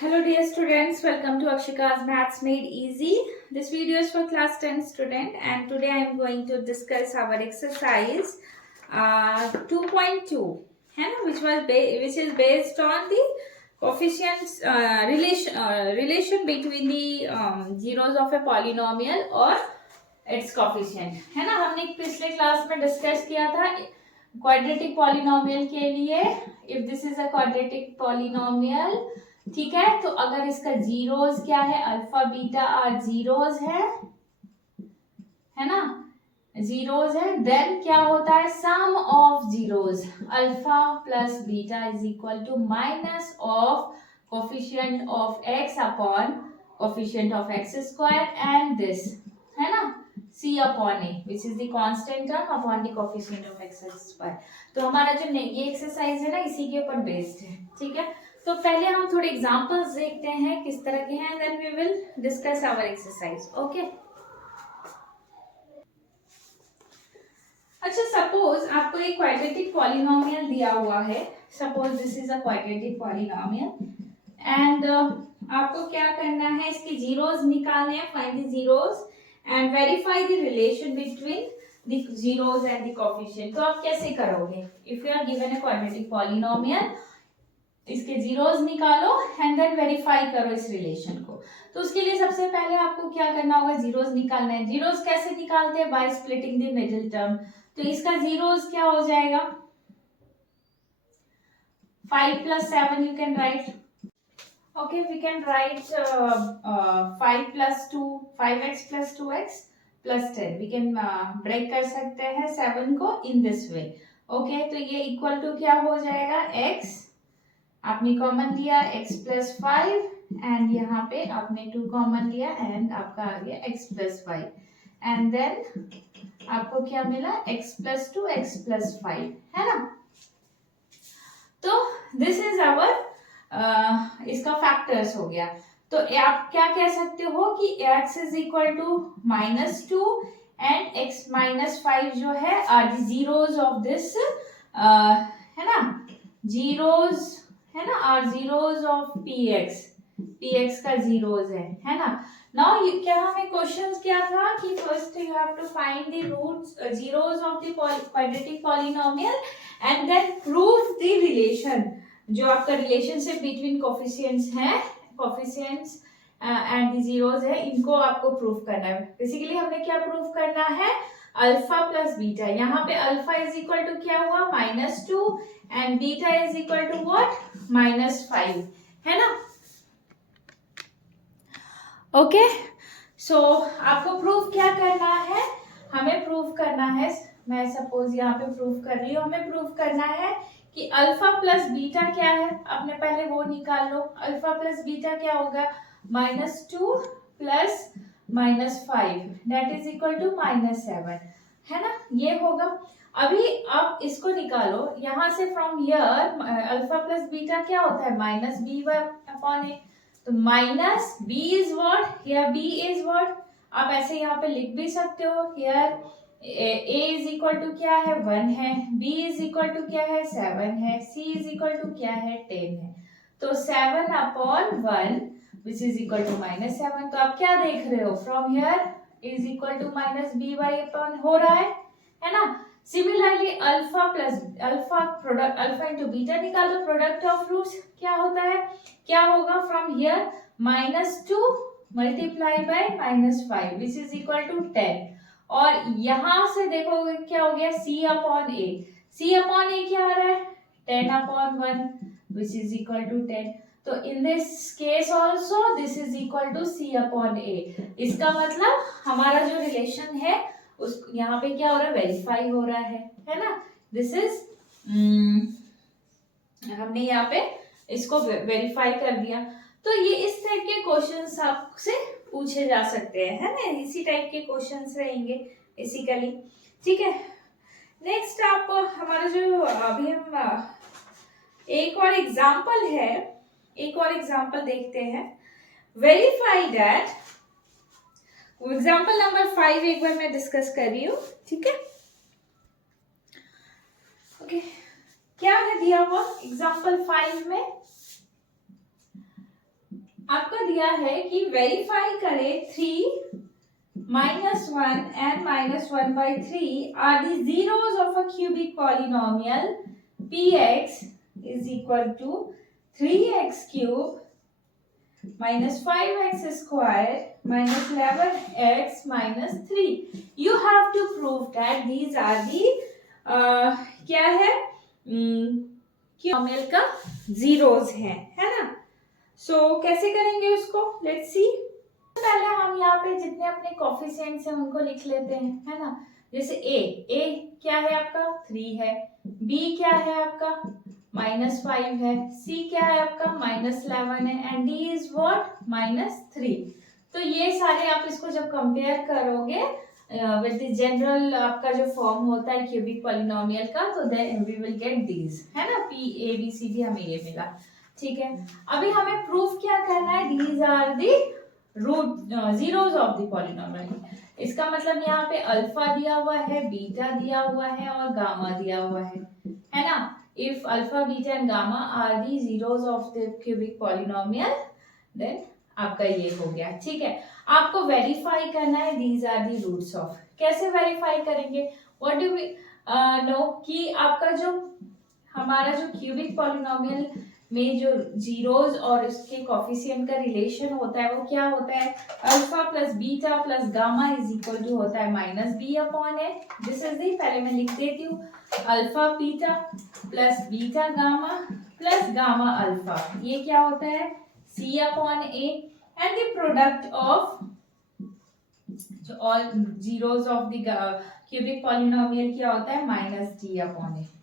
Hello dear students, welcome to Akshika's Maths Made Easy. This video is for class 10 student and today I am going to discuss our exercise 2.2 है ना, which is based on the coefficients relation between the zeros of a polynomial or its coefficient है ना। हमने पिछले class में discuss किया था quadratic polynomial के लिए, if this is a quadratic polynomial, ठीक है, तो अगर इसका जीरोस क्या है, अल्फा बीटा आर जीरोस है ना, जीरोस है, देन क्या होता है, sum of zeros alpha plus beta is equal to minus of coefficient of x upon coefficient of x square and this है ना c upon a which is the constant term upon the coefficient of x square। तो हमारा जो ये exercise है ना इसी के ऊपर बेस्ड है, ठीक है। तो पहले हम थोड़े एग्जांपल्स देखते हैं किस तरह के हैं, then we will discuss our exercise. Okay, अच्छा, सपोज आपको एक क्वाड्रेटिक पॉलिनोमियल दिया हुआ है, suppose this is a quadratic polynomial and आपको क्या करना है, इसकी जीरोस निकालने हैं, find the zeros and verify the relation between the zeros and the coefficient। तो आप कैसे करोगे, if you are given a quadratic polynomial, इसके जीरोस निकालो एंड देन वेरीफाई करो इस रिलेशन को। तो उसके लिए सबसे पहले आपको क्या करना होगा, जीरोस निकालना है। जीरोस कैसे निकालते हैं, by splitting the middle term. तो इसका जीरोस क्या हो जाएगा, 5 plus 7 you can write। Okay, we can write 5 plus 2, 5x plus 2x plus 10। We can break कर सकते हैं 7 को in this way। Okay, तो ये equal to क्या हो जाएगा, x आपने कॉमन लिया x plus 5 एंड यहाँ पे आपने 2 कॉमन लिया एंड आपका आ गया x plus 5 एंड देन आपको क्या मिला, x plus 2 x plus 5 है ना। तो दिस इज आवर इसका फैक्टर्स हो गया। तो आप क्या कह सकते हो कि x is equal to -2 and x -5 जो है are the zeros of this है ना, जीरोस है ना, आर जीरोस ऑफ px का जीरोस है ना। नाउ क्या हमें क्वेश्चंस क्या था कि first you have to find the roots zeros of the quadratic polynomial and then prove the relation, जो आपका रिलेशनशिप बिटवीन कोफिशिएंट्स है, कोफिशिएंट्स एंड द जीरोस है, इनको आपको प्रूव करना है। बेसिकली हमने क्या प्रूव करना है, अल्फा प्लस बीटा। यहाँ पे अल्फा इज इक्वल टू क्या हुआ, -2 and beta is equal to what, -5 है ना। ओके, सो आपको प्रूव क्या करना है, हमें प्रूव करना है, मैं सपोज यहाँ पे प्रूव कर रही हूँ, हमें प्रूव करना है कि अल्फा प्लस बीटा क्या है, आपने पहले वो निकाल लो। अल्फा प्लस बीटा क्या होगा, -2 plus -5 that is equal to -7 है ना, ये होगा। अभी आप इसको निकालो यहाँ से, from here alpha plus beta क्या होता है, -b/a। तो -b is what, here b is what, आप ऐसे यहाँ पे लिख भी सकते हो, here a is equal to क्या है, 1 है, b इज इक्वल टू क्या है, 7 है, c इज इक्वल टू क्या है, 10 है। तो 7/1 विच इज इक्वल टू -7। तो आप क्या देख रहे हो, from here is equal to -b/a हो रहा है ना। Similarly alpha plus alpha product, alpha into beta निकालो, प्रोडक्ट ऑफ रूट्स क्या होता है, क्या होगा, from here -2 multiply by -5 which is equal to 10। और यहां से देखोगे क्या हो गया, c/a। c/a क्या आ रहा है, 10/1 विच इज इक्वल टू 10। तो in this case also this is equal to c/a। इसका मतलब हमारा जो रिलेशन है उस यहाँ पे क्या हो रहा है, वेरीफाई हो रहा है ना। दिस इज हमने यहाँ पे इसको वेरीफाई कर दिया। तो ये इस टाइप के क्वेश्चंस आपसे पूछे जा सकते हैं, है ना, इसी टाइप के क्वेश्चंस रहेंगे बेसिकली, ठीक है। नेक्स्ट आप हमारा जो अभी हम एक और एग्जांपल है, एक और एग्जांपल देखते हैं। वेरीफाई दैट, एग्जांपल नंबर 5 एक बार मैं डिस्कस कर रही हूँ, ठीक है। ओके, क्या है दिया हुआ एग्जांपल 5 में, आपका दिया है कि वेरीफाई करें 3 -1 and -1/3 are the zeros of a cubic polynomial px is equal to 3x cube minus 5x square minus 11x minus 3. You have to prove that these are the क्या है polynomial का zeros है ना. सो कैसे करेंगे उसको, let's see. पहले हम यहाँ पे जितने अपने कोफिशिएंट्स हैं उनको लिख लेते हैं, है ना. जैसे ए क्या है आपका 3 है, बी क्या है आपका -5 है, सी क्या है आपका -11 है एंड डी इज व्हाट -3. तो ये सारे आप इसको जब कंपेयर करोगे विद द जनरल आपका जो फॉर्म होता है क्यूबिक पॉलिनोमियल का, तो then we will get these, है ना. P A B C D हमें ये मिला. ठीक है, अभी हमें प्रूफ क्या करना है, these are the root zeros of the polynomial. इसका मतलब यहाँ पे अल्फा दिया हुआ है, बीटा दिया हुआ है और गामा दिया हुआ है ना. If alpha beta and gamma are the zeros of the cubic polynomial then आपका ये हो गया. ठीक है, आपको वेरीफाई करना है these are the roots of. कैसे वेरीफाई करेंगे, व्हाट डू वी नो कि आपका जो हमारा जो क्यूबिक पॉलिनोमियल में जो जीरोस और इसके कोफिशिएंट का रिलेशन होता है वो क्या होता है, alpha plus beta plus gamma is equal to होता है -b/a. दिस इज दी, पहले मैं लिख देती हूँ, alpha beta plus beta gamma plus gamma alpha, ये क्या होता है c/a and the product of जो all zeros of the cubic polynomial क्या होता है -d/a,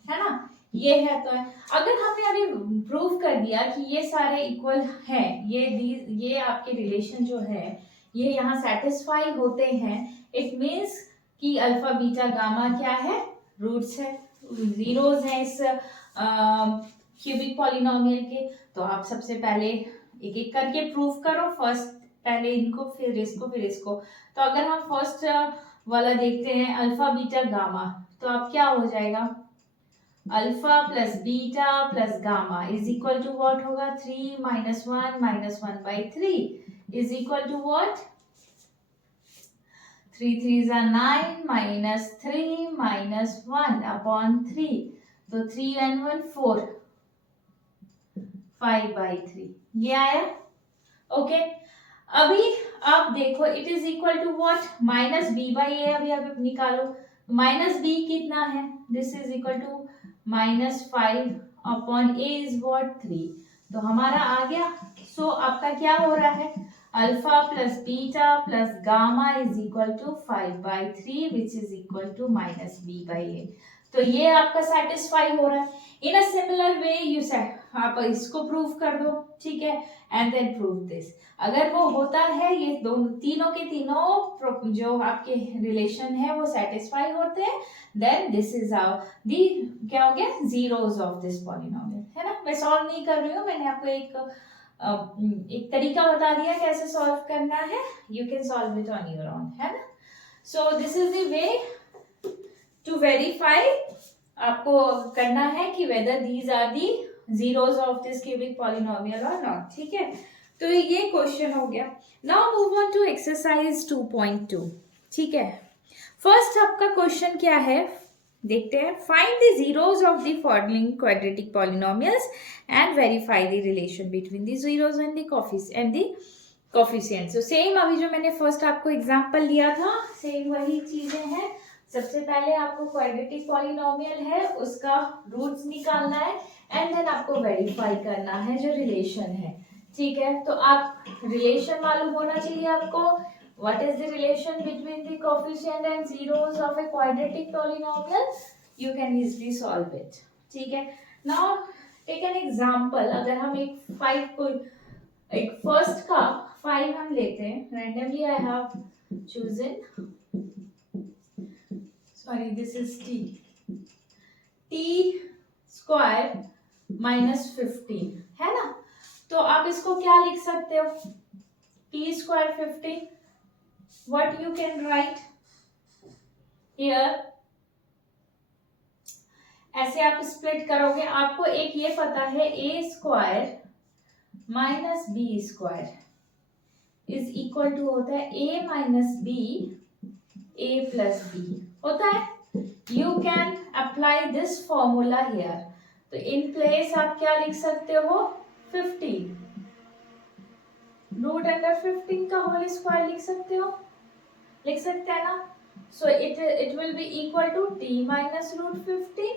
है ना. ये है. तो है, अगर हमने अभी प्रूव कर दिया कि ये सारे इक्वल हैं, ये आपके रिलेशन जो है ये यहाँ सेटिस्फाई होते हैं, इट मीन्स कि अल्फा बीटा गामा क्या है, रूट्स है, जीरोस हैं इस क्यूबिक पॉलिनोमियल के. तो आप सबसे पहले एक एक करके प्रूव करो, फर्स्ट पहले इनको फिर इसको फिर इसको. तो अगर हम फर्स्ट वाला देखते हैं अल्फा बीटा गामा, तो आप क्या हो जाएगा, alpha plus beta plus gamma is equal to what होगा 3 -1 -1/3 is equal to what 3 3s are 9 -3 -1/3. तो 3 and 1 4 5/3 ये आया. ओके, अभी आप देखो it is equal to what -b/a. अभी आप निकालो, -b कितना है, this is equal to -5/a is what 3. तो हमारा आ गया. सो आपका क्या हो रहा है, alpha plus beta plus gamma is equal to 5/3 which is equal to -b/a. तो ये आपका सेटिस्फाई हो रहा है. In a similar way you set, आप इसको प्रूव कर दो, ठीक है, एंड देन प्रूव दिस. अगर वो होता है, ये दोनों तीनों के तीनों जो आपके रिलेशन है वो सेटिस्फाई होते हैं, देन दिस इज दी क्या हो गया, जीरोस ऑफ दिस पॉलिनोमियल, है ना. मैं सॉल्व नहीं कर रही हूँ, मैंने आपको एक तरीका बता दिया कैसे सॉल्व करना है. You can solve it on your own, है ना. So this is the way to verify. आपको करना है कि whether these are the zeros of this cubic polynomial और नॉट. ठीक है, तो ये क्वेश्चन हो गया. Now move on to exercise 2.2. ठीक है, फर्स्ट आपका क्वेश्चन क्या है देखते हैं. Find the zeros of the following quadratic polynomials and verify the relation between the zeros and the coefficients. तो सेम अभी जो मैंने फर्स्ट आपको एग्जांपल लिया था, सेम वही चीजें हैं. सबसे पहले आपको क्वाड्रेटिक पॉलिनोमियल है उसका रूट्स निकालना है एंड देन आपको वेरीफाई करना है जो रिलेशन है. ठीक है, तो आप रिलेशन मालूम होना चाहिए आपको. What is the relation between the coefficient and zeros of a quadratic polynomial, you can easily solve it. ठीक है, नाउ टेक एन एग्जांपल. अगर हम एक फर्स्ट का 5 हम लेते हैं randomly. I have chosen, sorry this is t square -15, है ना. तो आप इसको क्या लिख सकते हो, t square 15. What you can right here, ऐसे आप स्प्लिट करोगे. आपको एक ये पता है a square minus B square is equal to होता है A minus B A plus B होता है। You can apply this formula here. तो इन प्लेस आप क्या लिख सकते हो 15 रूट अंडर 15 का होल स्क्वायर लिख सकते हो, लिख सकते हैं ना। So it will be equal to T minus root 15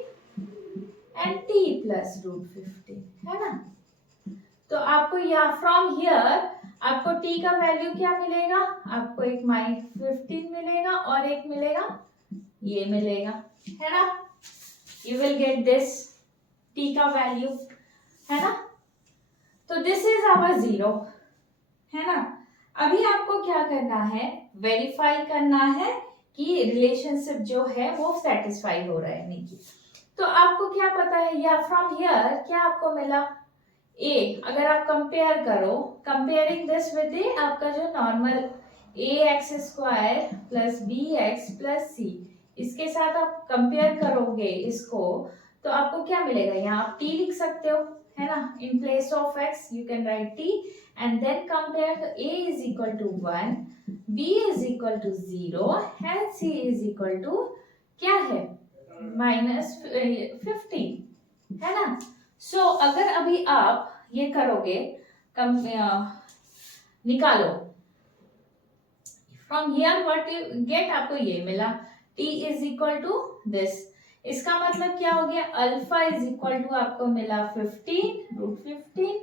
and T plus root 15 है ना। तो आपको यहाँ फ्रॉम हियर आपको t का वैल्यू क्या मिलेगा, आपको एक -15 मिलेगा और एक मिलेगा ये मिलेगा, है ना। You will get this t का वैल्यू, है ना। तो दिस इज आवर 0, है ना। अभी आपको क्या करना है, वेरीफाई करना है कि रिलेशनशिप जो है वो सेटिस्फाई हो रहा है नहीं की। तो आपको क्या पता है, या फ्रॉम हियर क्या आपको मिला a, अगर आप कंपेयर करो, कंपेयरिंग दिस विद ए, आपका जो normal ax² plus bx plus c, इसके साथ आप कंपेयर करोगे इसको, तो आपको क्या मिलेगा, यहाँ आप t लिख सकते हो, है ना। In place of x you can write t and then compare. तो a is equal to 1, b is equal to 0 and c is equal to क्या है -15, है ना। सो अगर अभी आप ये करोगे निकालो from here what you get, आपको ये मिला t is equal to this. इसका मतलब क्या हो गया, अल्फा इज इक्वल टू आपको मिला 15 root 15,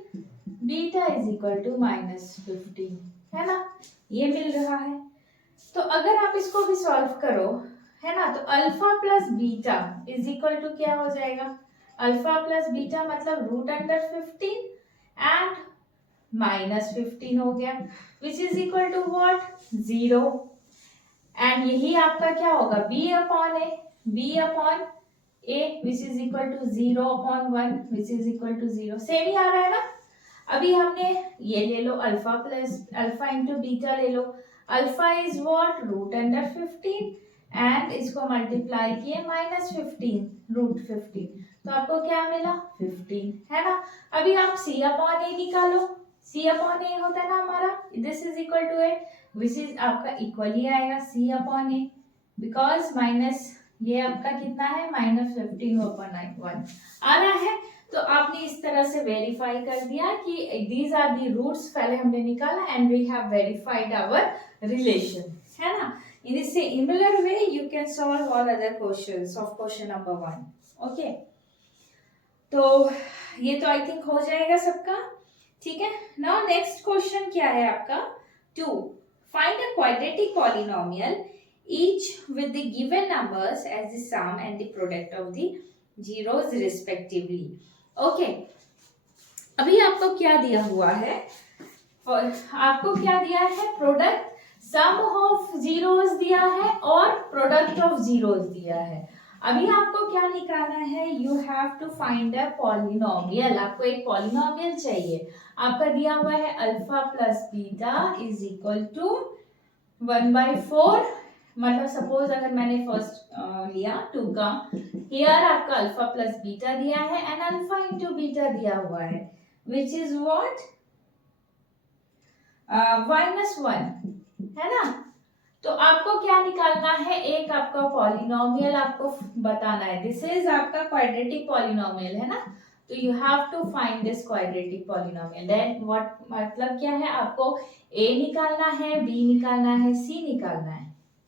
beta is equal to -15, है ना, ये मिल रहा है। तो अगर आप इसको भी सॉल्व करो, है ना, तो alpha plus beta is equal to क्या हो जाएगा, अल्फा प्लस बीटा मतलब रूट अंडर 15 एंड -15 हो गया, which is equal to what 0। And यही आपका क्या होगा b upon a which is equal to 0 upon 1 which is equal to 0। Same ही आ रहा है ना। अभी हमने ये ले लो अल्फा इंटू बीटा ले लो, alpha is what root under 15 and इसको मल्टीप्लाई किए -15 रूट 15, तो आपको क्या मिला 15, है ना। अभी आप c अपॉन a निकालो, c अपॉन a होता है ना हमारा, this is equal to a which is आपका इक्वल ही आएगा c upon a, because minus ये आपका कितना है -15 अपॉन 1 आ रहा है। तो आपने इस तरह से वेरीफाई कर दिया कि दीज आर दी रूट्स, पहले हमने निकाला and we have verified our relation, है ना। In the similar way you can solve all other questions of question number 1. Okay, तो ये तो आई थिंक हो जाएगा सबका, ठीक है। नाउ नेक्स्ट क्वेश्चन क्या है आपका 2, find a quadratic polynomial each with the given numbers as the sum and the product of the zeros respectively. Okay, अभी आपको क्या दिया हुआ है, आपको क्या दिया है, प्रोडक्ट सम ऑफ जीरोस दिया है और प्रोडक्ट ऑफ जीरोस दिया है। अभी आपको क्या निकालना है, you have to find a polynomial, आपको एक पॉलिनोमियल चाहिए। आपका दिया हुआ है alpha plus beta is equal to 1/4, मतलब सपोज अगर मैंने फर्स्ट लिया 2 का, हियर आपका अल्फा प्लस बीटा दिया है एंड अल्फा इंटू बीटा दिया हुआ है विच इज व्हाट -1, है ना। तो आपको क्या निकालना है, एक आपका पॉलिनोमियल आपको बताना है, दिस इज आपका क्वाड्रेटिक पॉलिनोमियल, है ना। तो you have to find this quadratic polynomial, then what मतलब क्या है, आपको a निकालना है, b निकालना है, c निकालना है,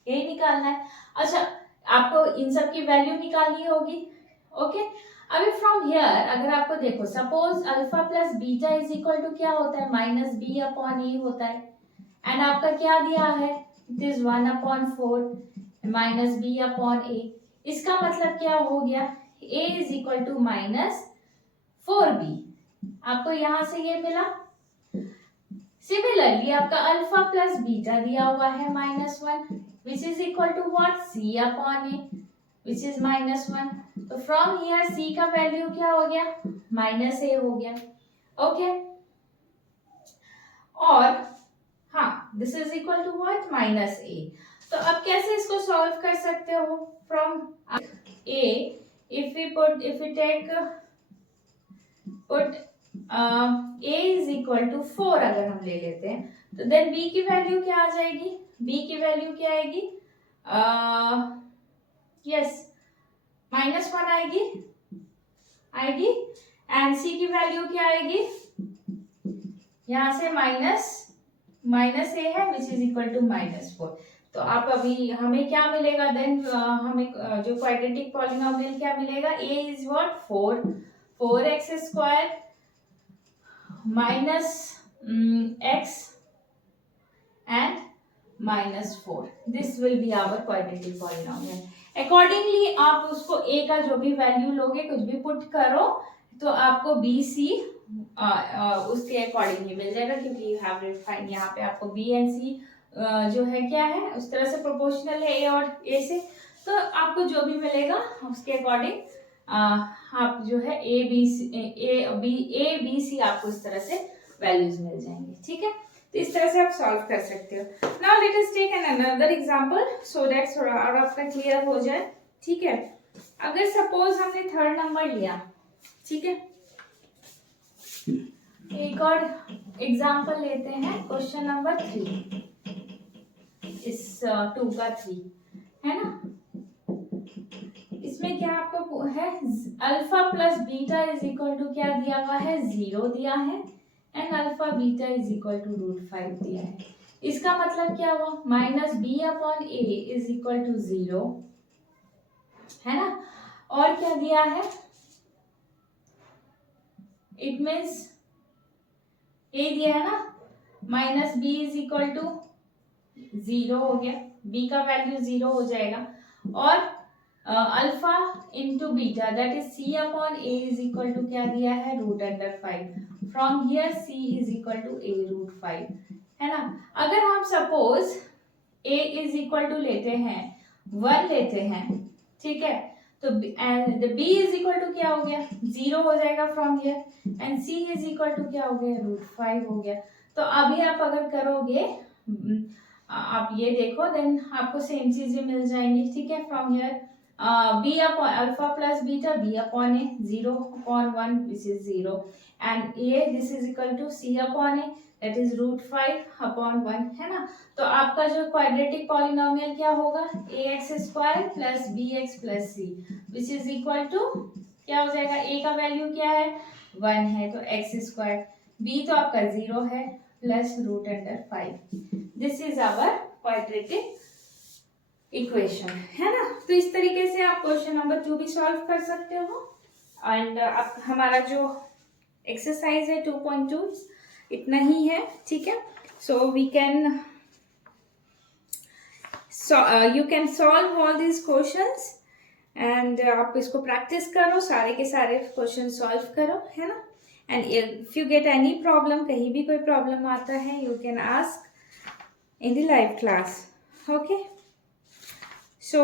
a निकालना है। अच्छा, आपको इन सब की वैल्यू निकालनी होगी। ओके, अभी फ्रॉम हियर अगर आपको देखो, suppose alpha plus beta is equal to क्या होता है -b अपॉन a होता है, एंड आपका क्या दिया है, it is 1/4 -b upon a। इसका मतलब क्या हो गया, a is equal to -4b, आपको यहां से ये मिला। सिमिलरली आपका अल्फा प्लस बीटा दिया हुआ है -1 which is equal to what c upon a which is -1। तो फ्रॉम हियर c का वैल्यू क्या हो गया -a हो गया। ओके, और हाँ, this is equal to what -a। तो अब कैसे इसको सॉल्व कर सकते हो, from a if we take put a is equal to 4 अगर हम ले लेते हैं, तो देन b की वैल्यू क्या आ जाएगी? b की वैल्यू क्या आएगी? यस, -1 आएगी। एंड c की वैल्यू क्या आएगी? यहाँ से माइनस a है विच इज इक्वल टू -4। तो आप अभी हमें क्या मिलेगा देन? हमें जो क्वाड्रेटिक पॉलिनोमियल क्या मिलेगा? a is what? 4x square minus x and -4। This will be our quadratic polynomial. Accordingly आप उसको a का जो भी वैल्यू लोगे, कुछ भी पुट करो, तो आपको बी सी उसके अकॉर्डिंगली मिल जाएगा, क्योंकि यू हैव डिफाइंड यहाँ पे आपको बी एंड सी जो है क्या है, उस तरह से प्रोपोर्शनल है ए और ए से, तो आपको जो भी मिलेगा उसके अकॉर्डिंग आप जो है ए बी सी आपको इस तरह से वैल्यूज मिल जाएंगे। ठीक है, तो इस तरह से आप सॉल्व कर सकते हो। Now let us take an another example so that थोड़ा और आपका क्लियर हो जाए। ठीक है, अगर सपोज हमने 3rd नंबर लिया, ठीक है, एक और एग्जांपल लेते हैं, क्वेश्चन नंबर 3, इस 2 का 3 है ना। इसमें क्या आपको है? Alpha plus beta is equal to क्या दिया हुआ है? 0 दिया है, and alpha beta is equal to √5 दिया है। इसका मतलब क्या हुआ? -b/a इज इक्वल टू 0 है ना। और क्या दिया है? इट मीन्स a दिया है ना, -b इज इक्वल टू 0 हो गया, b का वैल्यू 0 हो जाएगा, और alpha into beta that is c/a is equal to क्या दिया है? √5। From here c is equal to a √5 है ना। अगर हम suppose a is equal to लेते हैं 1 लेते हैं, ठीक है, तो and b is equal to क्या हो गया? 0 हो जाएगा from here, and c is equal to क्या हो गया? √5 हो गया। तो अभी आप अगर करोगे, आप ये देखो, देन आपको सेम चीजें मिल जाएंगी। ठीक है, from here b upon alpha plus beta b upon a 0/1 which is 0, and a this is equal to c upon a that is √5/1 है ना। तो आपका जो क्वाड्रेटिक पॉलिनोमियल क्या होगा? ax² plus bx plus c which is equal to क्या हो जाएगा? a का वैल्यू क्या है? 1 है, तो x², b तो आपका 0 है, plus √5। This is our quadratic equation है ना। तो इस तरीके से आप क्वेश्चन नंबर 2 भी सॉल्व कर सकते हो। एंड अब हमारा जो एक्सरसाइज है 2.2 इतना ही है। ठीक है, so we can you can solve all this questions, and आप इसको प्रैक्टिस करो, सारे के सारे क्वेश्चन सॉल्व करो, है ना। And if you get any problem, कहीं भी कोई प्रॉब्लम आता है, you can ask in the live class. Okay, so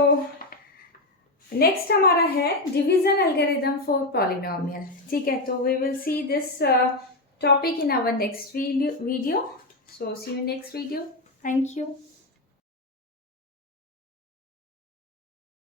next हमारा है डिवीजन एल्गोरिथम फॉर पॉलिनोमियल। ठीक है, तो we will see this topic in our next video. So see you next video. Thank you.